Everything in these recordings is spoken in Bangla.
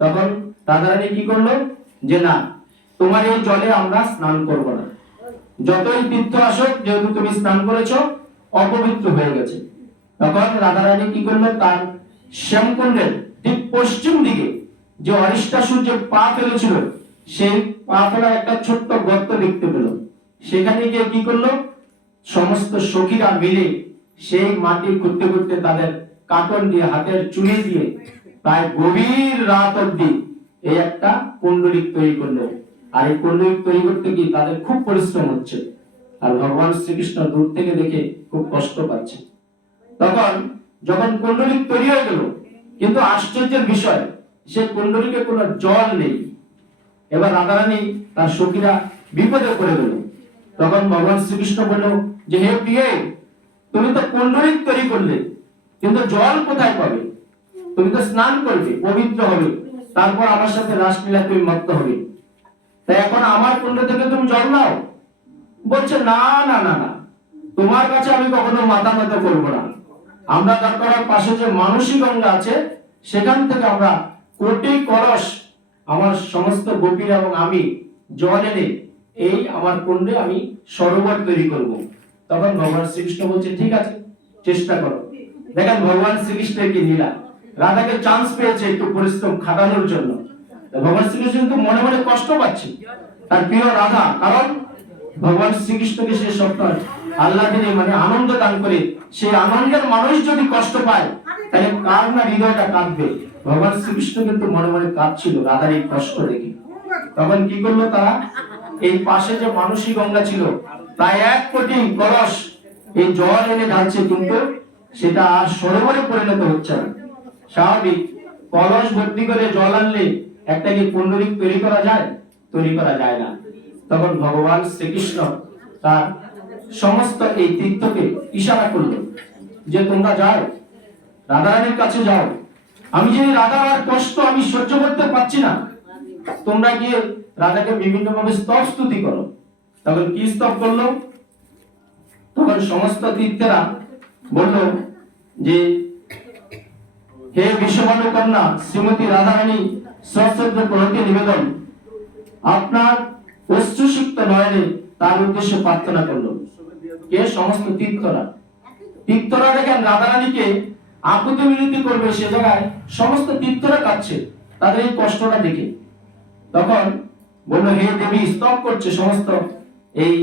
তখন রাধারানী কি করলো, যে না, তোমার এই জলে আমরা স্নান করব না, যতই তীর্থ আসুক, যেহেতু তুমি স্নান করেছো, অপবিত্র হয়ে গেছে। তখন রাধারানী কি করলো, তার শ্যামকুণ্ডের ঠিক পশ্চিম দিকে যে অরিষ্টাসুর যে পা ফেলেছিল, সেই পা ফেলা একটা ছোট্ট গর্ত দেখতে পেল। সেখানে গিয়ে কি করলো, সমস্ত সখীরা মিলে সেই মাটি খুঁড়তে খুঁড়তে তাদের কাটন দিয়ে, হাতের চুড়ি দিয়ে প্রায় গভীর রাত অব্দি এই একটা কুণ্ডলিক তৈরি করলো। আর এই কুণ্ডলিক তৈরি করতে গিয়ে তাদের খুব পরিশ্রম হচ্ছে, আর ভগবান শ্রীকৃষ্ণ দূর থেকে দেখে খুব কষ্ট পাচ্ছে। তখন যখন কুণ্ডলিক তৈরি হয়ে গেল, কিন্তু আশ্চর্যের বিষয়, সে কুণ্ডলিকে কোনো জল নেই। এবার রাধারানী তার সখীরা বিপদে পড়ে গেল। তখন ভগবান শ্রীকৃষ্ণ বলল যে, হে প্রিয়ে, তুমি তো কুণ্ডলিক তৈরি করলে, কিন্তু জল কোথায় পাবে? তুমি তো স্নান করবে, পবিত্র হবে, তারপর আমার সাথে রাসলীলা তুমি মত্ত হবে, তাই এখন আমার কুণ্ড থেকে তুমি জল নাও? বলছে, না না না না, তোমার কাছে আমি কখনো মাথা নত করবো না। আমরা দরকার পাশে যে মানসী গঙ্গা আছে, সেখান থেকে আমরা কোটি কলস আমার সমস্ত গোপীরা এবং আমি জল এনে এই আমার কুণ্ডে আমি সরোবর তৈরি করব। তখন ভগবান শ্রীকৃষ্ণ বলছে, ঠিক আছে, চেষ্টা করো। দেখেন ভগবান শ্রীকৃষ্ণের কি লীলা, রাধাকে চান্স পেয়েছে একটু পরিশ্রম খাটানোর জন্য। ভগবান শ্রীকৃষ্ণ কিন্তু মনে মনে কষ্ট পাচ্ছে তার প্রিয় রাধা, কারণ ভগবান শ্রীকৃষ্ণকে সে স্বপ্ন আল্লাহ দিনে মানে আনন্দ দান করে, সেই আনন্দের মানুষ যদি কষ্ট পায়, তাহলে কার না হৃদয়টা কাঁদবে। ভগবান শ্রীকৃষ্ণ কিন্তু মনে মনে কাঁদছিল রাধার এই কষ্ট দেখে। তখন কি করলো তারা, এই পাশে যে মানসী গঙ্গা ছিল, প্রায় 1 কোটি কলস এই জল এনে ঢালছে, কিন্তু সেটা আর সরোবরে পরিণত হচ্ছে না। স্বাভাবিক, কলস ভর্তি করে জল আনলে একটা কি কুণ্ডলিক তৈরি করা যায়? তৈরি করা যায় না। তখন ভগবান শ্রীকৃষ্ণ তার সমস্ত এই তীর্থকে ইশারা করলো যে, তোমরা যাও, রাধারানীর কাছে যাও। আমি যে রাধার কষ্ট আমি সহ্য করতে পারছি না, তোমরা গিয়ে রাধাকে বিভিন্ন ভাবে স্তব স্তুতি করো। তখন কি স্তব করলো? তখন সমস্ত তীর্থেরা বলল যে, হে বিশ্বভানু কন্যা শ্রীমতী রাধারানী, সশ্রদ্ধ প্রণতি নিবেদন, আপনার অশ্রুসিক্ত নয়নে তার উদ্দেশ্যে প্রার্থনা করলো। কে? সমস্ত তীর্থরা। তীর্থরা দেখেন রাধারানীকে আকুতি মিনতি করবে, সে জায়গায় সমস্ত তীর্থরা কাঁদছে তাদের এই কষ্টটা দেখে। তখন বললো, হে দেবী, স্তব করছে সমস্ত এই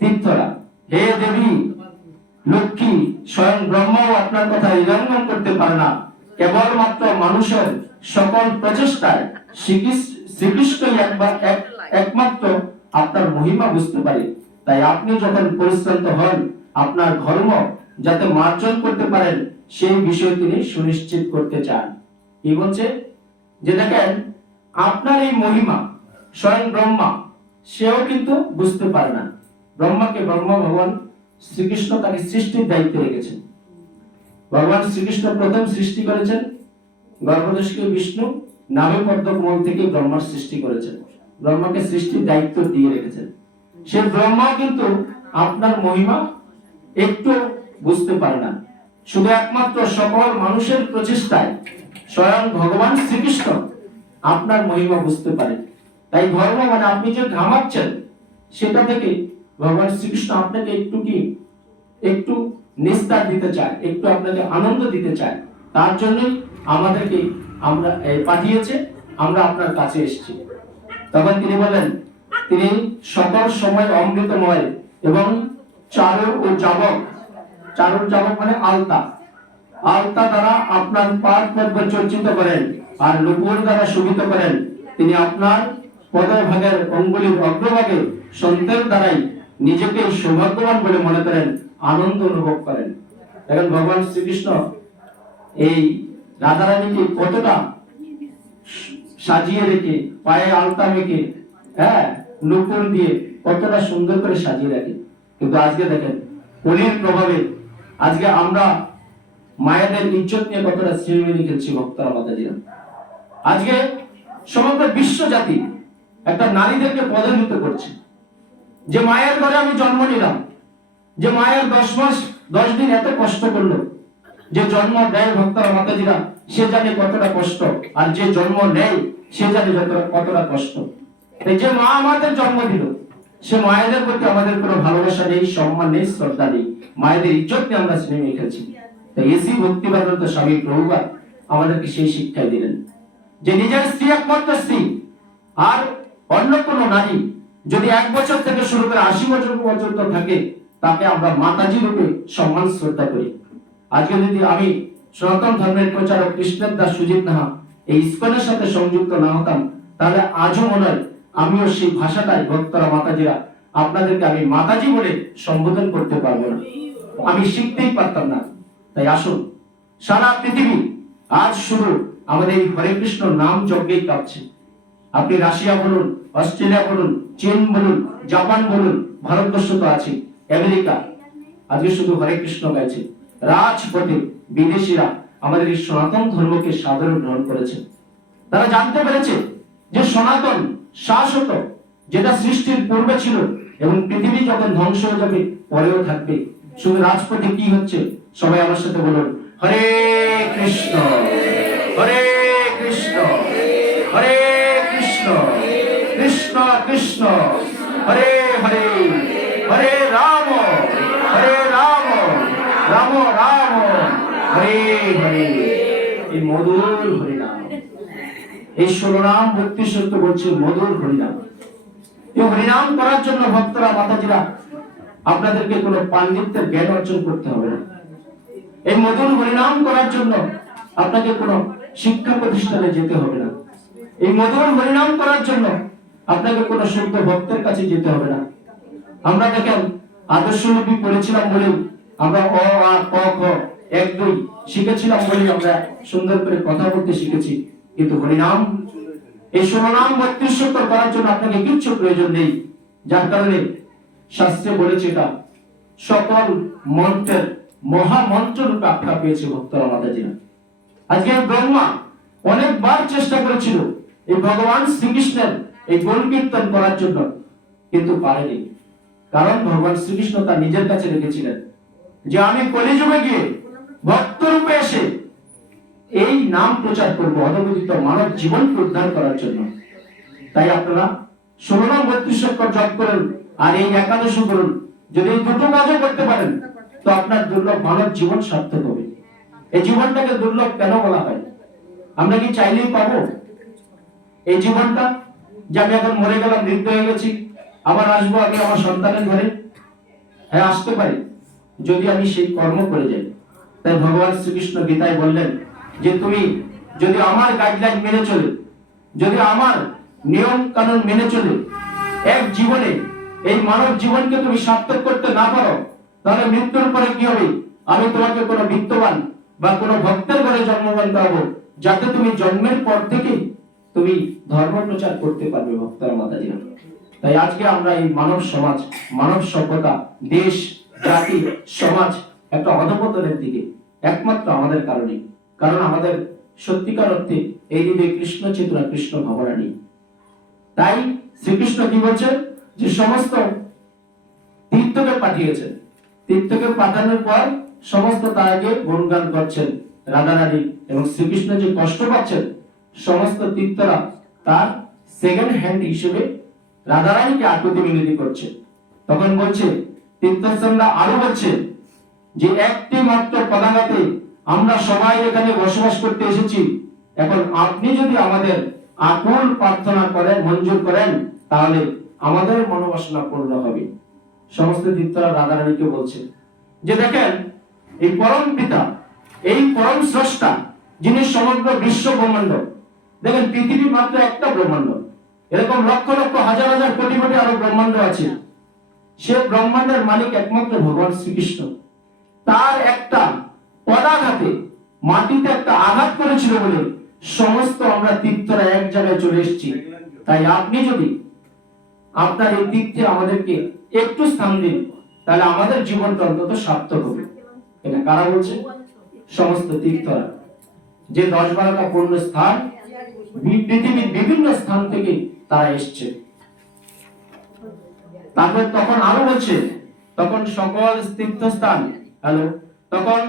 তীর্থরা, হে দেবী লক্ষ্মী, স্বয়ং ব্রহ্মাও আপনার কথা হৃদয়ঙ্গম করতে পারে না, কেবলমাত্র মানুষের সকল প্রচেষ্টায় শ্রীকৃষ্ণই একমাত্র আপনার মহিমা বুঝতে পারে। তাই আপনি যখন পরিশ্রান্ত হন, আপনার ধর্ম যাতে মার্জন করতে পারেন, সেই বিষয় তিনি সুনিশ্চিত করতে চান। কি বলছে? যে দেখেন, আপনার এই মহিমা স্বয়ং ব্রহ্মা সেও কিন্তু বুঝতে পারে না। ব্রহ্মাকে ব্রহ্মা ভগবান শ্রীকৃষ্ণ তাকে সৃষ্টির দায়িত্ব রেখেছেন। ভগবান শ্রীকৃষ্ণ প্রথম সৃষ্টি করেছেন গর্ভদোষকে বিষ্ণু নাভি পদ্মকমল থেকে ব্রহ্মার সৃষ্টি করেছেন, ব্রহ্মাকে সৃষ্টির দায়িত্ব দিয়ে রেখেছেন। সে ব্রহ্মা কিন্তু আপনার মহিমা একটু বুঝতে পারে না, শুধু একমাত্র সকল মানুষের প্রচেষ্টায় স্বয়ং ভগবান শ্রীকৃষ্ণ আপনার মহিমা বুঝতে পারে। তাই ধর্ম মানে আপনি যে ঘামাচ্ছেন, সেটা থেকে ভগবান শ্রীকৃষ্ণ আপনাকে একটু নিস্তার দিতে চায়, একটু আপনাকে আনন্দ দিতে চায়। তার জন্যই আমাদেরকে আমরা পাঠিয়েছে, আমরা আপনার কাছে এসেছি। তখন তিনি বলেন, তিনি সকল সময় অমৃতময় এবং চারুর ও যাবক, চারুর যাবক মানে আলতা দ্বারা আপনার পাদ পদ্ম চর্চিত করেন, আর নুপুর দ্বারা শোভিত করেন। তিনি আপনার পদভাগের অঙ্গুলির অগ্রভাগে সন্তের দ্বারাই নিজেকে সৌভাগ্যবান বলে মনে করেন, আনন্দ অনুভব করেন। এখন ভগবান শ্রীকৃষ্ণ এই রাধারানীকে কতটা সাজিয়ে রেখে, পায়ে আলতা মেখে, নুপুর দিয়ে কতটা সুন্দর করে সাজিয়ে রাখে। কিন্তু আজকে দেখেন, কলির প্রভাবে আজকে আমরা মায়েদের ইজ্জত নিয়ে কতটা শ্রীমিনি খেলছি ভক্তরা মাতাজিরা। আজকে সমগ্র বিশ্ব জাতি একটা নারীদেরকে পদোন্নতি করছে, যে মায়ের ঘরে আমি জন্ম নিলাম, যে মায়ের 10 মাস 10 দিন এত কষ্ট করলো, যে জন্ম দেয় ভক্তরা মাতাজিরা সে জানে কতটা কষ্ট, আর যে জন্ম নেয় সে জানে কতটা কষ্ট। তাই যে মা আমাদের জন্ম দিল সে মায়েদের প্রতি আমাদের কোনো ভালোবাসা নেই, সম্মান নেই, শ্রদ্ধা নেই, মায়েদের ইজ্জত নিয়ে আমরা সিনেমা খেলছি। তাই এসি ভক্তিবেদান্ত স্বামী প্রভুপাদ আমাদেরকে সেই শিক্ষাই দিলেন যে নিজের স্ত্রী একমাত্র স্ত্রী, আর অন্য কোনো নারী যদি 1 বছর থেকে শুরু করে 80 বছর পর্যন্ত থাকে তাকে আমরা মাতাজি রূপে সম্মান শ্রদ্ধা করি। আজকে যদি আমি সনাতন ধর্মের প্রচারক কৃষ্ণের দাস সুজিত নাহা এই ইস্কনের সাথে সংযুক্ত না হতাম, তাহলে আজও মনে হয় আমিও সেই ভাষাটাই ভক্তরা মাতাজিরা আপনাদেরকে আমি মাতাজি বলে সম্বোধন করতে পারবো না, আমি শিখতেই পারতাম না। তাই আসুন, সারা পৃথিবী আজ শুধু আমাদের এই হরে কৃষ্ণ নাম যজ্ঞেই কাঁপছে। আপনি রাশিয়া বলুন, অস্ট্রেলিয়া বলুন, চীন বলুন, জাপান বলুন, ভারতবর্ষ তো আছে, আমেরিকা, আজকে শুধু হরে কৃষ্ণ গাইছে। রাজপথে বিদেশিরা আমাদের এই সনাতন ধর্মকে সাদরে গ্রহণ করেছে। তারা জানতে পেরেছে যে সনাতন শাশ্বত, যেটা সৃষ্টির পূর্বে ছিল এবং পৃথিবী যখন ধ্বংস হয়ে যাবে পরেও থাকবে। শুধু রাজপথে কি হচ্ছে সবাই আমার সাথে বলুন, হরে কৃষ্ণ হরে কৃষ্ণ হরে কৃষ্ণ কৃষ্ণ কৃষ্ণ হরে হরে হরে রাম রাম রাম হরে হরে। এই মধুর হরিনাম, এই 16 নাম 32 সত্য বলছে মধুর হরিনাম। এই হরিনাম করার জন্য ভক্তরা মাতাজিরা আপনাদেরকে কোনো পাণ্ডিত্যের জ্ঞান অর্জন করতে হবে না। এই মধুর হরিনাম করার জন্য আপনাকে কোনো শিক্ষা প্রতিষ্ঠানে যেতে হবে না। এই মধুর হরিনাম করার জন্য আপনাকে কোনো শুদ্ধ ভক্তের কাছে যেতে হবে না। আমরা দেখেন আদর্শ লিপি পড়েছিলাম বলে আমরা অ আ ক খ 1 2 শিখেছিলাম বলে আমরা সুন্দর করে কথা বলতে শিখেছি, কিন্তু হরিনাম এই 16 নাম 32 সত্তর করার জন্য আপনাকে কিচ্ছু প্রয়োজন নেই। যার কারণে শাস্ত্রে বলেছে এটা সকল মন্ত্রের মহামন্ত্র রূপে আখ্যা পেয়েছে ভক্তরা মাতাজিরা। আজকে ব্রহ্মা অনেকবার চেষ্টা করেছিল এই ভগবান শ্রীকৃষ্ণের এই গুণ কীর্তন করার জন্য, কিন্তু পারেনি। কারণ ভগবান শ্রীকৃষ্ণ তার নিজের কাছে রেখেছিলেন যে আমি কলিযুগে গিয়ে ভক্ত রূপে এসে এই নাম প্রচার করব অধপতিত মানব জীবনকে উদ্ধার করার জন্য। তাই আপনারা 16 নাম 32 অক্ষর জপ করেন আর এই একাদশী করুন। যদি এই দুটো কাজও করতে পারেন তো আপনার দুর্লভ মানব জীবন সার্থক হবে। এই জীবনটাকে দুর্লভ কেন বলা হয়? আমরা কি চাইলেই পাবো এই জীবনটা? যে আমি এখন মরে গেলাম, মৃত্যু হয়ে গেছি, আবার আসবো আমি আমার সন্তানের ঘরে? হ্যাঁ, আসতে পারি যদি আমি সেই কর্ম করে যাই। তাই ভগবান শ্রীকৃষ্ণ গীতায় বললেন যে তুমি যদি আমার গাইডলাইন মেনে চলে, যদি আমার নিয়ম কানুন মেনে চলে এক জীবনে এই মানব জীবনকে তুমি সার্থক করতে না পারো, তাহলে মৃত্যুর পরে কি হবে? আমি তোমাকে কোনো বিত্তবান বা কোনো ভক্তের ঘরে জন্মগ্রহণ করাবো, যাতে তুমি জন্মের পর থেকে তুমি ধর্ম প্রচার করতে পারবে ভক্তরা মাতাজিরা। তাই আজকে আমরা এই মানব সমাজ, মানব সভ্যতা, দেশ, জাতি, সমাজ একটা অধপতনের দিকে একমাত্র আমাদের কারণে। কারণ আমাদের সত্যিকার অর্থে এই দিকে কৃষ্ণ চেতনা, কৃষ্ণ ভাবনা নেই। তাই শ্রীকৃষ্ণ কি বলছেন যে সমস্ত তীর্থকে পাঠিয়েছেন, তীর্থকে পাঠানোর পর সমস্ত তারাকে গুণগান করছেন রাধারানী, এবং শ্রীকৃষ্ণ যে কষ্ট পাচ্ছেন সমস্ত তীর্থরা তার সেকেন্ড হ্যান্ড হিসেবে রাধারানীকে আকুতি মিনতি করছে। তখন বলছে তীর্থস্থানরা আরো বলছে যে একটি মাত্র পদাঘাতে আমরা সবাই এখানে বসবাস করতে এসেছি, এখন আপনি যদি আমাদের আকুল প্রার্থনা করেন, মঞ্জুর করেন, তাহলে আমাদের মনোবাসনা পূর্ণ হবে। সমস্ত তীর্থরা রাধারানীকে বলছে যে দেখেন এই পরম পিতা, এই পরম স্রষ্টা, যিনি সমগ্র বিশ্ব ব্রহ্মাণ্ড, দেখেন পৃথিবী মাত্র একটা ব্রহ্মাণ্ড, এরকম লক্ষ লক্ষ হাজার হাজার কোটি কোটি আরো ব্রহ্মাণ্ড আছে। সে ব্রহ্মাণ্ডের মালিক একমাত্র ভগবান শ্রীকৃষ্ণ। তার একটা পদাঘাতে মাটিতে একটা আঘাত করেছিল বলে সমস্ত আমরা তীর্থরা এক জায়গায় চলে এসেছি। তাই আপনি যদি আপনার এই তীর্থে আমাদেরকে একটু স্থান দিন, তাহলে আমাদের জীবনটা অন্তত সার্থক হবে। এটা কারা বলছে? সমস্ত তীর্থরা, যে 10-12টা পূর্ণ স্থান পৃথিবীর বিভিন্ন স্থান থেকে তারা এসছে। তারপর তখন আরো বলছে, তখন সকল তীর্থস্থান তখন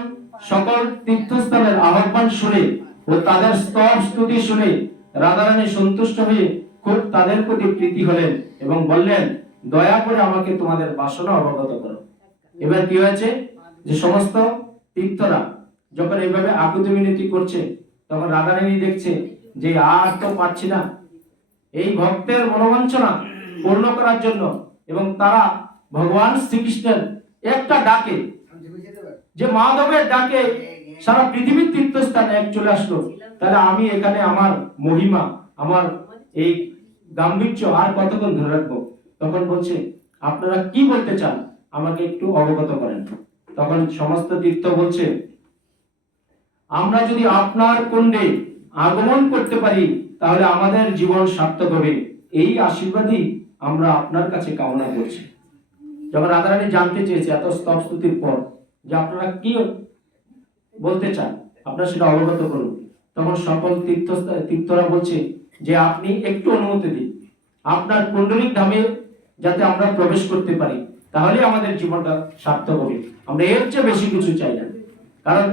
সকল তীর্থস্থানের আহ্বান শুনে ও তাদের স্তব স্তুতি শুনে রাধারানী সন্তুষ্ট হয়ে খুব তাদের প্রতি প্রীতি হলেন এবং বললেন, দয়া করে আমাকে তোমাদের বাসনা অবগত করো। এবার কি হয়েছে, যে সমস্ত তীর্থরা যখন এইভাবে আকুতি মিনতি করছে, তখন রাধারানী দেখছে যে আর তো পারছি না এই ভক্তের মনোবাঞ্ছনা পূর্ণ করার জন্য, এবং তারা ভগবান শ্রীকৃষ্ণের একটা ডাকে, যে মাধবের ডাকে সারা পৃথিবীর তীর্থস্থানে এক চলে আসলো, তাহলে আমি এখানে আমার মহিমা, আমার এই গাম্ভীর্য আর কতক্ষণ ধরে রাখবো। তখন বলছে, আপনারা কি বলতে চান আমাকে একটু অবগত করেন। তখন সমস্ত তীর্থ বলছে, আমরা যদি আপনার কুণ্ডে আগমন করতে পারি তাহলে আমাদের জীবন সার্থক হবে, এই আশীর্বাদই আমরা আপনার কাছে কামনা করছি। যখন রাধারানী জানতে চেয়েছে এত স্তব স্তুতির পর যে আপনারা কি বলতে চান, আপনারা সেটা অবগত করুন, তখন সকল তীর্থরা বলছে যে আপনি একটু অনুমতি দিন, আপনার পুণ্ডরিক ধামে যাতে আমরা প্রবেশ করতে পারি, তাহলে আমাদের জীবনটা সার্থক হবে। আমরা এর চেয়ে বেশি কিছু চাই না, কারণ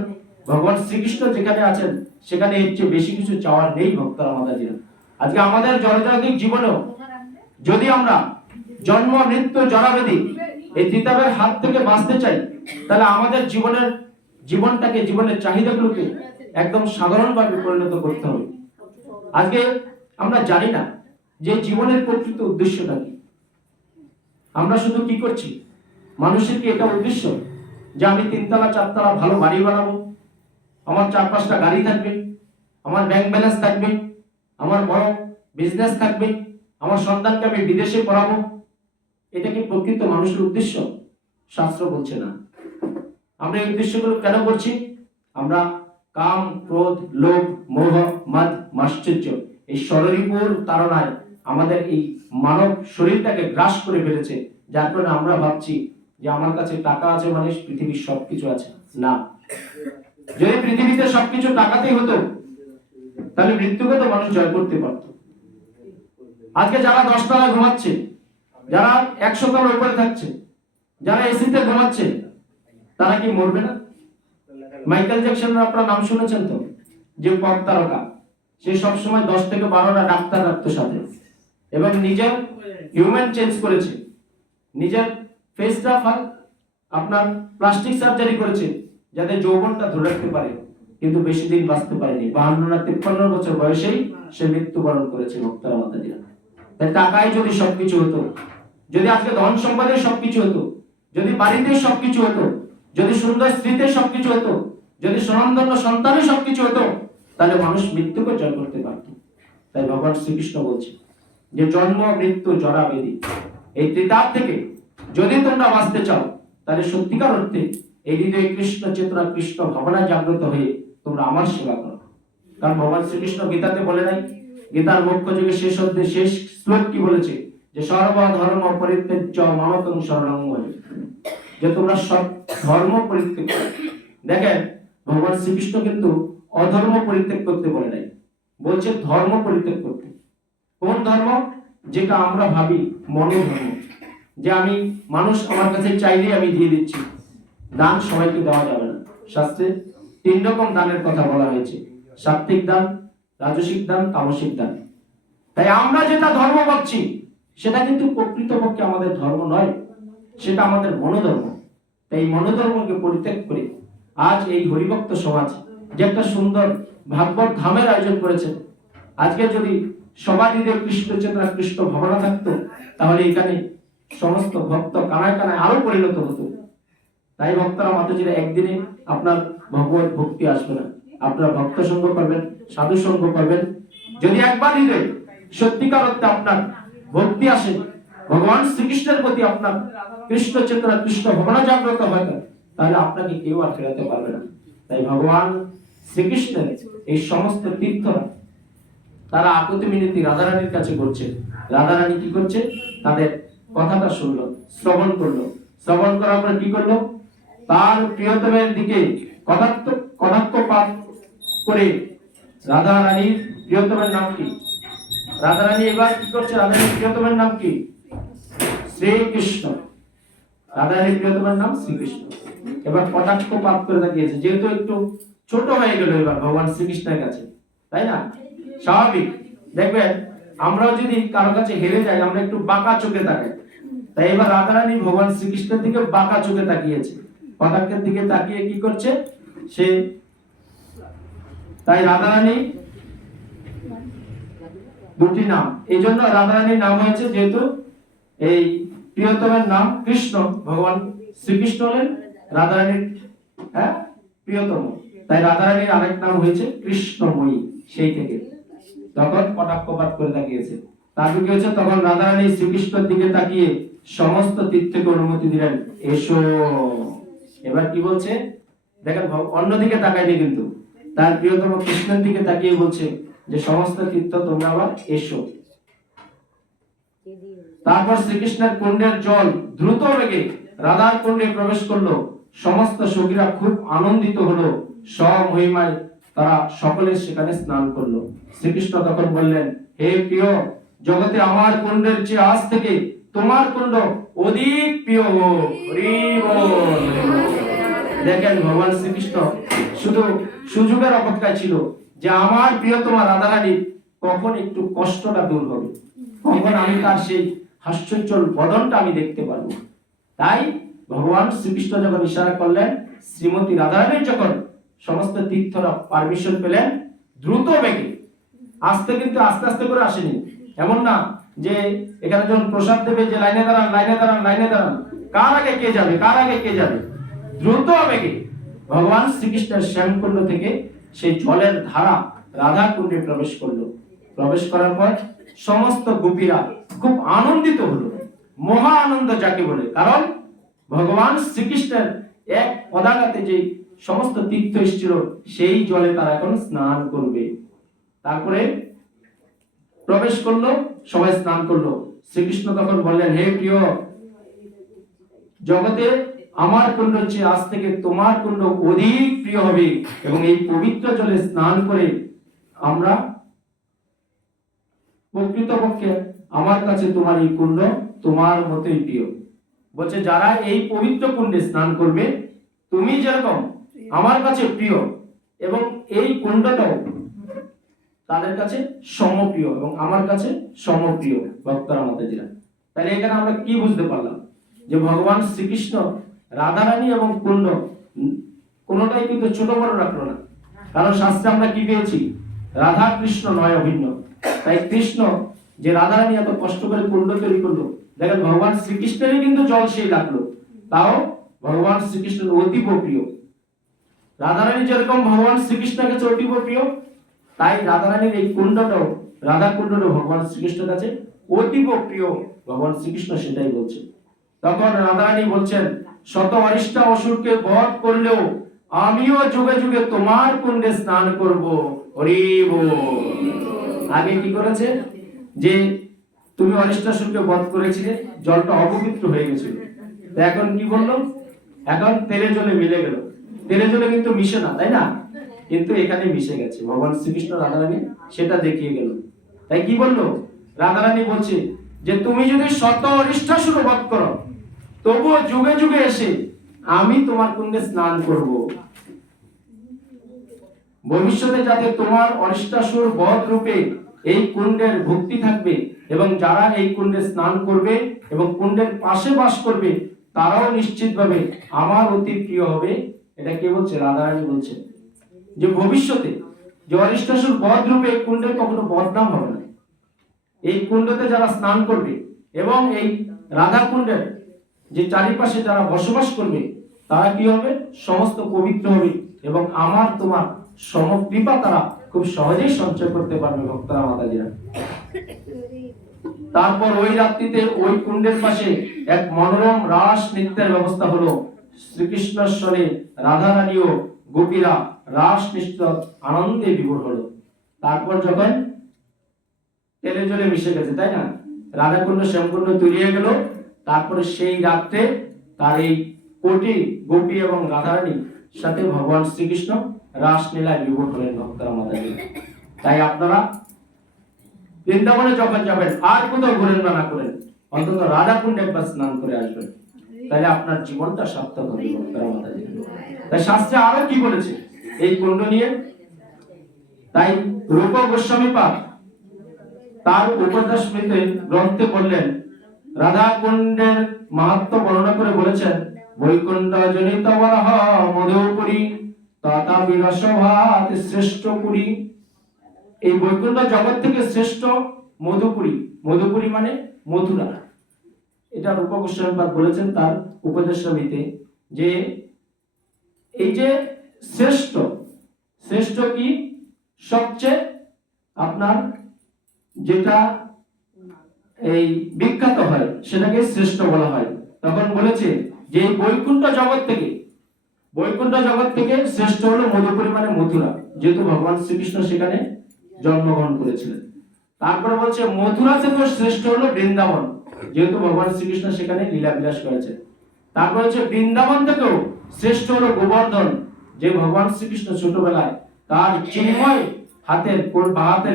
ভগবান শ্রীকৃষ্ণ যেখানে আছেন সেখানে এর চেয়ে বেশি কিছু চাওয়ার নেই ভক্তরা মাতাজিরা। আজকে আমাদের জড়জাগতিক জীবনেও যদি আমরা জন্ম মৃত্যু জরাবেদি এই তিতাবের হাত থেকে বাঁচতে চাই, তাহলে আমাদের জীবনের চাহিদাগুলোকে একদম সাধারণভাবে পরিণত করতে হবে। আজকে আমরা জানি না যে জীবনের প্রকৃত উদ্দেশ্যটা কি। আমরা শুধু কি করছি, মানুষের কি এটা উদ্দেশ্য যে আমি 3 তলা 4 তলা ভালো বাড়ি বানাবো, আমার 4-5টা গাড়ি থাকবে, আমার ব্যাংক ব্যালেন্স থাকবে, আমার বড় বিজনেস থাকবে, আমার সন্তানকে আমি বিদেশে পড়াবো? এটা কি প্রকৃত মানুষের উদ্দেশ্য? শাস্ত্র বলছে না। আমরা এই উদ্দেশ্যগুলো কেন করছি? আমরা কাম, ক্রোধ, লোভ, মোহ, মদ, মাশ্চর্য এই ষড়রিপুর তাড়নায় আমাদের এই মানব শরীরটাকে গ্রাস করে ফেলেছে, যার কারণে আমরা ভাবছি যে আমার কাছে টাকা আছে মানে পৃথিবীর সবকিছু আছে। না, যদি পৃথিবীতে সবকিছু টাকাতেই হতো তাহলে মৃত্যুকে তো মানুষ জয় করতে পারত। আজকে যারা 10 তলা ঘুমাচ্ছে, যারা 100 তলার উপরে থাকছে, যারা এসিতে ঘুমাচ্ছে, তারা কি মরবে না? মাইকেল জ্যাকসনের আপনারা নাম শুনেছেন তো, যে পপ তারকা, সে সবসময় 10 থেকে 12টা ডাক্তার রাখতো সাথে, এবং নিজের হিউম্যান চেঞ্জ করেছে, নিজের ফেসটা আপনার প্লাস্টিক সার্জারি করেছে যাতে যৌবনটা ধরে রাখতে পারে, কিন্তু বেশি দিন বাঁচতে পারেনি। 52 না 53 বছর বয়সেই সে মৃত্যুবরণ করেছে। ভক্তরা মাতাজিরা, তাই টাকায় যদি সবকিছু হতো, যদি আজকে ধন সম্পদে সবকিছু হতো, যদি বাড়িতে সবকিছু হতো, যদি সুন্দর স্ত্রীতে সবকিছু হতো, যদি স্বনামধন্য সন্তানে সবকিছু হতো, তাহলে মানুষ মৃত্যুকে জয় করতে পারত। তাই ভগবান শ্রীকৃষ্ণ বলছে যে জন্ম মৃত্যু জরা ব্যাধি এই ত্রিতাপ থেকে যদি তোমরা বাঁচতে চাও, তাহলে সত্যিকার অর্থে এই হৃদয়ে কৃষ্ণ চেতনা, কৃষ্ণ ভাবনা জাগ্রত হয়ে তোমরা আমার সেবা করো। কারণ ভগবান শ্রীকৃষ্ণ গীতাতে বলে নাই, গীতার মুখ্য যুগে শেষ শ্লোক কি বলেছে, যে সর্ব ধর্ম পরিত্যাজ্য মামকং শরণং ভজ, যে তোমরা সব ধর্ম পরিত্যাগ করো। দেখেন, ভগবান শ্রীকৃষ্ণ কিন্তু অধর্ম পরিত্যাগ করতে বলে নাই, বলছে ধর্ম পরিত্যাগ করতে। কোন ধর্ম? যেটা আমরা ভাবি মনোধর্ম, যে আমি মানুষ আমার কাছে চাইলে আমি দিয়ে দিচ্ছি। দান সবাইকে দেওয়া যাবে না। শাস্ত্রে 3 রকম দানের কথা বলা হয়েছে, সাত্ত্বিক দান, রাজসিক দান, তামসিক দান। তাই আমরা যেটা ধর্ম ভাবছি সেটা কিন্তু প্রকৃতপক্ষে আমাদের ধর্ম নয়, সেটা আমাদের মনোধর্ম। তাই মনোধর্মকে পরিত্যাগ করে আজ এই হরিভক্ত সমাজ যে একটা সুন্দর ভাগবত ধামের আয়োজন করেছে, আজকে যদি সবার হৃদয়ে কৃষ্ণ চেতনা, কৃষ্ণ ভাবনা থাকতো, তাহলে এখানে সমস্ত ভক্ত কানায় কানায় আরো পরিণত হতো। তাই ভক্তরা মাতাজিরা, একদিনে আপনার ভগবত ভক্তি আসবে না। আপনারা ভক্ত সঙ্গ করবেন, সাধু সঙ্গ করবেন। যদি একবার হৃদয়ে সত্যিকার অর্থে আপনার ভক্তি আসে, ভগবান শ্রীকৃষ্ণের প্রতি আপনার কৃষ্ণ চেতনা, কৃষ্ণ ভাবনা জাগ্রত হয়, তাহলে আপনাকে কেউ আর ফেরাতে পারবে না। তাই ভগবান শ্রীকৃষ্ণের এই সমস্ত তীর্থরা তারা আকুতি মিনতি রাধারানীর কাছে করছে। রাধারানী কি করছে? তাদের কথাটা শুনলো, শ্রবণ করলো। শ্রবণ করার পরে কি করলো? তার প্রিয়তমের দিকে কটাক্ষপাত করে, রাধারানীর প্রিয়তমের নাম কি? রাধারানী এবার কি করছে? রাধারানীর প্রিয়তমের নাম কি? শ্রীকৃষ্ণ। রাধারানীর প্রিয়তমের নাম শ্রীকৃষ্ণ। এবার কটাক্ষপাত করে তাকিয়েছে, যেহেতু একটু ছোট হয়ে গেল এবার ভগবান শ্রীকৃষ্ণের কাছে, তাই না? স্বাভাবিক। দেখবেন আমরাও যদি কারো কাছে হেরে যাই আমরা একটু বাঁকা চোখে তাকাই, তাই এবার রাধারানী ভগবান শ্রীকৃষ্ণের দিকে বাঁকা চোখে তাকিয়েছে, কটাক্ষের দিকে তাকিয়ে কি করছে সে, তাই রাধারানী দুটি নাম, এই জন্য রাধারানীর নাম হয়েছে, যেহেতু এই প্রিয়তমের নাম কৃষ্ণ, ভগবান শ্রীকৃষ্ণ হলেন রাধারানীর প্রিয়তম, তাই রাধারানীর আরেক নাম হয়েছে কৃষ্ণময়ী। সেই থেকে তখন কটাক্ষপাত করে তাকিয়েছে, তারপর কি হয়েছে, তখন রাধারানী শ্রীকৃষ্ণের দিকে তাকিয়ে সমস্ত তীর্থকে অনুমতি দিলেন, এসো। এবার কি বলছে দেখেন, অন্যদিকে তাকায়নি কিন্তু তার প্রিয়তম কৃষ্ণের দিকে তাকিয়ে বলছে যে সমস্ত তীর্থ তোমরা আবার এসো। তারপর শ্রীকৃষ্ণের কুণ্ডের জল দ্রুত বেগে রাধার কুণ্ডে প্রবেশ করলো, সমস্ত সখীরা খুব আনন্দিত হলো, স্বমহিমায় তারা সকলে সেখানে স্নান করলো। শ্রীকৃষ্ণ তখন বললেন, হে প্রিয়, জগতে আমার কুণ্ডের চেয়ে আজ থেকে তোমার কুণ্ড অধিক প্রিয় হোক। হরি বল। দেখেন ভগবান শ্রীকৃষ্ণ শুধু সুযোগের অপেক্ষায় ছিল যে আমার প্রিয়তমা রাধারানী কখন একটু কষ্টটা দূর হবে, কখন আমি তার সেই হাস্যোজ্জ্বল বদনটা আমি দেখতে পারবো। তাই ভগবান শ্রীকৃষ্ণ যখন ইশারা করলেন, শ্রীমতী রাধারানীর যখন সমস্ত তীর্থরা পারমিশন পেলেন, দ্রুত বেগে, আস্তে কিন্তু আস্তে আস্তে করে আসেনি, এমন না যে এখানে যখন প্রসাদ দেবে যে লাইনে দাঁড়ান লাইনে দাঁড়ান লাইনে দাঁড়ান, কার আগে কে যাবে কার আগে কে যাবে, দ্রুত বেগে ভগবান শ্রীকৃষ্ণের শ্যামকুণ্ড থেকে সেই জলের ধারা রাধা কুণ্ডে প্রবেশ করলো। প্রবেশ করার পর সমস্ত গোপীরা খুব আনন্দিত হলো, মহা আনন্দ যাকে বলে, কারণ ভগবান শ্রীকৃষ্ণের এক পদাঘাতে যে সমস্ত তীর্থ এসেছিল সেই জলে তারা এখন স্নান করবে। তারপরে প্রবেশ করলো, সবাই স্নান করলো। শ্রীকৃষ্ণ তখন বললেন, হে প্রিয়, জগতে আমার কুণ্ড চেয়ে আজ থেকে তোমার কুণ্ড অধিক প্রিয় হবে, এবং এই পবিত্র জলে স্নান করে আমরা প্রকৃতপক্ষে আমার কাছে তোমার এই কুণ্ড তোমার মতোই প্রিয়। বলছে যারা এই পবিত্র কুণ্ডে স্নান করবে তুমি যেরকম আমার কাছে প্রিয়, এবং এই কুণ্ডটাও তাদের কাছে সমপ্রিয় এবং আমার কাছে সমপ্রিয় ভক্তরা মাতাজিরা। তাহলে এখানে আমরা কি বুঝতে পারলাম, যে ভগবান শ্রীকৃষ্ণ রাধারানী এবং কুণ্ড কোনটাই কিন্তু ছোট বড় রাখলো না, কারণ শাস্ত্রে আমরা কি পেয়েছি, রাধা কৃষ্ণ নয় অভিন্ন। তাই কৃষ্ণ যে রাধারানী এত কষ্ট করে কুণ্ড তৈরি করলো, দেখেন ভগবান শ্রীকৃষ্ণেরই কিন্তু জল সেই লাগলো, তাও ভগবান শ্রীকৃষ্ণের অতীব প্রিয়। রাধারানী যেরকম ভগবান শ্রীকৃষ্ণের কাছে অতীব প্রিয়, তাই রাধারানীর এই কুণ্ডটাও, রাধা কুণ্ডটাও ভগবান শ্রীকৃষ্ণের কাছে অতীব প্রিয়। ভগবান শ্রীকৃষ্ণ সেটাই বলছে। তখন রাধারানী বলছেন, শত অরিষ্টা অসুরকে বধ করলেও আমিও যুগে যুগে তোমার কুণ্ডে স্নান করব। হরি বল। আগে কি করেছে, যে তুমি অরিষ্টাসুরকে বধ করেছিলে, জলটা অপবিত্র হয়ে গেছিল, এখন কি বললো, এখন তেলে জলে মিলে গেল। তেলে জলে কিন্তু মিশে না, তাই না, কিন্তু এখানে মিশে গেছে। ভগবান শ্রীকৃষ্ণ রাধারানী সেটা দেখিয়ে গেল। তাই কি বললো, রাধারানী বলছে যে তুমি যদি শত অরিষ্টাসুর বধ করো, তবুও যুগে যুগে এসে আমি তোমার কুণ্ডে স্নান করব। ভবিষ্যতে যাতে তোমার অরিষ্টাসুর বধ রূপে এই কুণ্ডের ভক্তি থাকবে, এবং যারা এই কুণ্ডে স্নান করবে এবং কুণ্ডের পাশে বাস করবে তারাও নিশ্চিতভাবে আমার অতি প্রিয় হবে। এটা কে বলছে, রাধারানী বলছে, যে ভবিষ্যতে যে অরিষ্টাসুর বধ রূপে কুণ্ডের কখনো বদনাম হবে না। এই কুণ্ডতে যারা স্নান করবে এবং এই রাধা কুণ্ডের যে চারিপাশে যারা বসবাস করবে তারা কি হবে, সমস্ত পবিত্র হবে, এবং আমার তোমার সমকৃপা তারা খুব সহজেই সঞ্চয় করতে পারবে ভক্তরা মাতাজিরা। তারপর ওই রাত্রিতে ওই কুণ্ডের পাশে এক মনোরম রাস নৃত্যের ব্যবস্থা হলো। শ্রীকৃষ্ণেশ্বরে রাধারানী ও গোপীরা রাস নৃত্য আনন্দে বিভোর হলো। তারপর যখন তেলে জলে মিশে গেছে, তাই না, রাধাকুণ্ড শ্যামকুণ্ড তৈরি গেল, তারপরে সেই রাত্রে তার এই কোটি গোপী এবং রাধারানীর সাথে ভগবান শ্রীকৃষ্ণ রাসলীলায় বিভোর হলেন ভক্তরা মাতাজি। তাই আপনারা বৃন্দাবনে যখন যাবেন আর কোথাও ঘুরেন বা না করেন, অন্তত রাধাকুণ্ডে একবার স্নান করে আসবেন। তাহলে আপনার জীবনটা সার্থক হবে ভক্তরা মাতাজি। তাই শাস্ত্রে আরো কি বলেছে এই কুণ্ড নিয়ে? তাই রূপ গোস্বামী পাদ তার উপদেশমৃতে গ্রন্থে বললেন, রাধা কুণ্ডের মাহাত্ম্য বর্ণনা করে বলেছেন, বৈকুণ্ঠ জনিত বরাহ মধুপুরী তথা বিরসভাত শ্রেষ্ঠ পুরী। এই বৈকুণ্ঠ জগৎ থেকে শ্রেষ্ঠ মধুপুরী, মধুপুরী মানে মথুরা। এটা রূপ গোস্বামী পাদ বলেছেন তার উপদেশমৃতে, যে এই যে শ্রেষ্ঠ, শ্রেষ্ঠ কি সবচেয়ে আপনার যেটা এই বিখ্যাত হয় সেটাকে শ্রেষ্ঠ বলা হয়। তখন বলেছে যে বৈকুণ্ঠ জগৎ থেকে, বৈকুণ্ঠ জগৎ থেকে শ্রেষ্ঠ হলো মধুপুরী মানে মথুরা, যেহেতু ভগবান শ্রীকৃষ্ণ সেখানে জন্মগ্রহণ করেছিলেন। তারপরে বলছে মথুরা থেকে শ্রেষ্ঠ হলো বৃন্দাবন, যেহেতু ভগবান শ্রীকৃষ্ণ সেখানে লীলা বিলাস করেছে। তারপর হচ্ছে বৃন্দাবন থেকেও শ্রেষ্ঠ হলো গোবর্ধন, যে ভগবান শ্রীকৃষ্ণ ছোটবেলায় তার চিন্ময় হাতের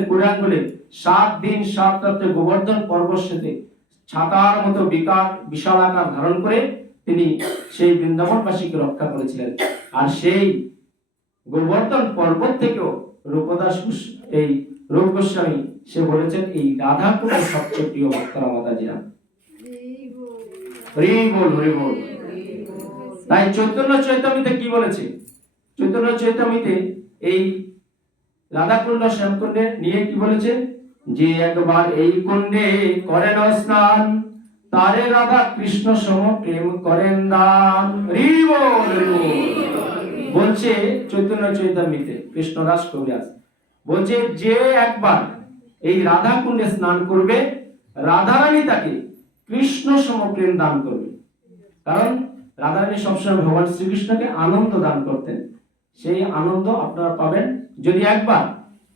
কুড়ে আঙ্গুলে 7 দিন 7 রাত্রে গোবর্ধন পর্বত সেতে ছাতার মতো বিশাল আকার ধারণ করে তিনি সেই বৃন্দাবনবাসীকে রক্ষা করেছিলেন। আর সেই গোবর্ধন পর্বত থেকেও রূপদাস এই রূপ গোস্বামী সে বলেছেন এই রাধা কুণ্ডের সবচেয়ে প্রিয় ভক্তরা মাতাজিরা। হরি বল, হরি বল। তাই চৈতন্য চৈতামৃতে কি বলেছে? চৈতন্য চৈতামৃতে এই রাধা কুণ্ড শ্যামকুণ্ডে নিয়ে কি বলেছে? যে একবার এই কুণ্ডে করেন স্নান, তারে রাধা কৃষ্ণ সম প্রেম করেন দান। হরি বল, হরি বল। বলছে চৈতন্য চৈতামৃতে কৃষ্ণদাস কবিরাজ বলছে, যে একবার এই রাধা কুণ্ডে স্নান করবে, রাধারানী তাকে কৃষ্ণ সম প্রেম দান করবে। কারণ রাধারানী সবসময় ভগবান শ্রীকৃষ্ণকে আনন্দ দান করতেন। সেই আনন্দ আপনারা পাবেন যদি একবার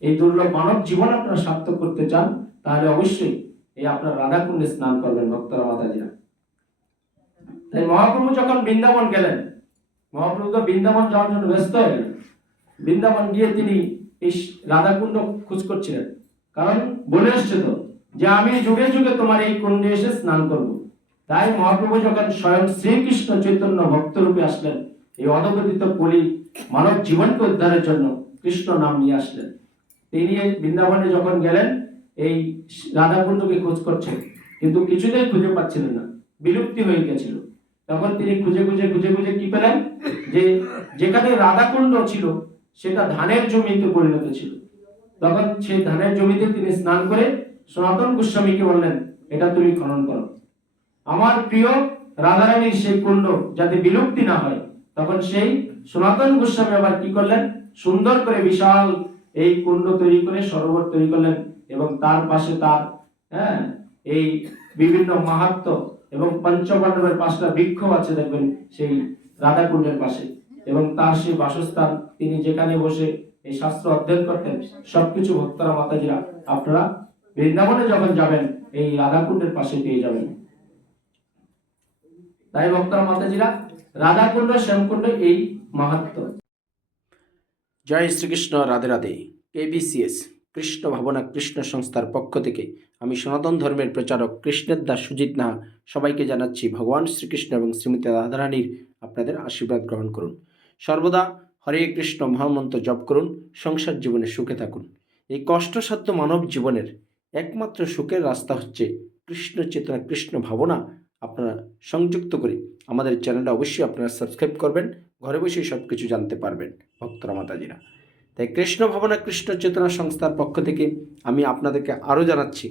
এই দুর্লভ মানব জীবন আপনারা সার্থক করতে চান, তাহলে অবশ্যই এই আপনার রাধা কুণ্ডে স্নান করবেন ভক্তরা মাতাজিরা। তাই মহাপ্রভু যখন বৃন্দাবন গেলেন, মহাপ্রভু তো বৃন্দাবন যাওয়ার জন্য ব্যস্ত হয়ে গেলেন। বৃন্দাবন গিয়ে তিনি এই রাধা কুণ্ড খোঁজ করছিলেন, কারণ বলে এসছে তো যে আমি যুগে যুগে তোমার এই কুণ্ডে এসে স্নান করব। তাই মহাপ্রভু যখন স্বয়ং শ্রীকৃষ্ণ চৈতন্য ভক্ত রূপে আসলেন, এই অধপতিত কলি মানব জীবনকে উদ্ধারের জন্য কৃষ্ণ নাম নিয়ে আসলেন। তিনি বৃন্দাবনে যখন গেলেন এই রাধা কুণ্ডকে খোঁজ করছেন, কিন্তু কিছুতেই খুঁজে পাচ্ছিলেন না, বিলুপ্তি হয়ে গেছিল। তখন তিনি খুঁজে খুঁজে খুঁজে খুঁজে কি পেলেন? যে যেখানে রাধা কুণ্ড ছিল সেটা ধানের জমিতে পরিণত ছিল। তখন সেই ধানের জমিতে তিনি স্নান করে সনাতন গোস্বামীকে বললেন, এটা তুমি খনন করো, আমার প্রিয় রাধারানীর সেই কুণ্ড যাতে বিলুপ্তি না হয়। তখন সেই সনাতন গোস্বামী আবার কি করলেন? সুন্দর করে বিশাল এই কুণ্ড তৈরি করে সরোবর তৈরি করলেন, এবং তার পাশে তার এই বিভিন্ন মাহাত্ম্য এবং পঞ্চপাণ্ডবের 5টা বৃক্ষ আছে দেখবেন সেই রাধা কুণ্ডের পাশে, এবং তার সেই বাসস্থান, তিনি যেখানে বসে এই শাস্ত্র অধ্যয়ন করতেন। সবকিছু ভক্তরা মাতাজিরা আপনারা বৃন্দাবনে যখন যাবেন এই রাধা কুণ্ডের পাশে পেয়ে যাবেন। তাই ভক্তরা মাতাজিরা রাধা কুণ্ড শ্যামকুণ্ড এই মাহাত্ম্য। জয় শ্রীকৃষ্ণ, রাধে রাধে। KBCS কৃষ্ণ ভাবনা কৃষ্ণ সংস্থার পক্ষ থেকে আমি সনাতন ধর্মের প্রচারক কৃষ্ণের দাস সুজিত নাহা সবাইকে জানাচ্ছি ভগবান শ্রীকৃষ্ণ এবং শ্রীমতী রাধারানীর আপনাদের আশীর্বাদ গ্রহণ করুন। সর্বদা হরে কৃষ্ণ মহামন্ত্র জপ করুন, সংসার জীবনে সুখে থাকুন। এই কষ্টসাধ্য মানব জীবনের একমাত্র সুখের রাস্তা হচ্ছে কৃষ্ণ চেতনা, কৃষ্ণ ভাবনা আপনারা সংযুক্ত করে আমাদের চ্যানেলটা অবশ্যই আপনারা সাবস্ক্রাইব করবেন, ঘরে বসেই সব কিছু জানতে পারবেন ভক্তরা মাতাজিরা। তাই কৃষ্ণ ভাবনা কৃষ্ণ চেতনা সংস্থার পক্ষ থেকে আমি আপনাদেরকে আরও জানাচ্ছি,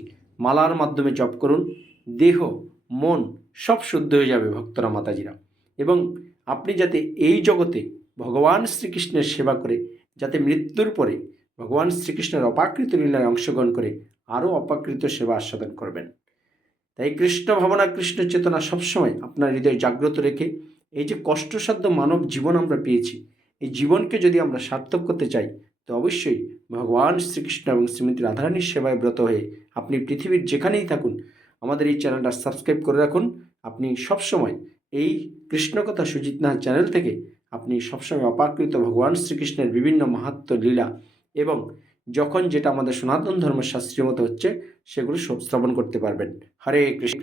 মালার মাধ্যমে জপ করুন, দেহ মন সব শুদ্ধ হয়ে যাবে ভক্তরা মাতাজিরা। এবং আপনি যাতে এই জগতে ভগবান শ্রীকৃষ্ণের সেবা করে যাতে মৃত্যুর পরে ভগবান শ্রীকৃষ্ণের অপাকৃত লীলায় অংশগ্রহণ করে আরও অপাকৃত সেবা আস্বাদন করবেন। তাই কৃষ্ণ ভাবনা কৃষ্ণ চেতনা সবসময় আপনার হৃদয়ে জাগ্রত রেখে এই যে কষ্টসাধ্য মানব জীবন আমরা পেয়েছি, এই জীবনকে যদি আমরা সার্থক করতে চাই, তো অবশ্যই ভগবান শ্রীকৃষ্ণ এবং শ্রীমতী রাধারানীর সেবায় ব্রত হয়ে আপনি পৃথিবীর যেখানেই থাকুন আমাদের এই চ্যানেলটা সাবস্ক্রাইব করে রাখুন। আপনি সবসময় এই কৃষ্ণকথা সুজিত নাহা চ্যানেল থেকে আপনি সবসময় অপাকৃত ভগবান শ্রীকৃষ্ণের বিভিন্ন মাহাত্ম্য লীলা এবং যখন যেটা আমাদের সনাতন ধর্মের শাস্ত্রীয় মতো হচ্ছে সেগুলো শ্রবণ করতে পারবেন। হরে কৃষ্ণ।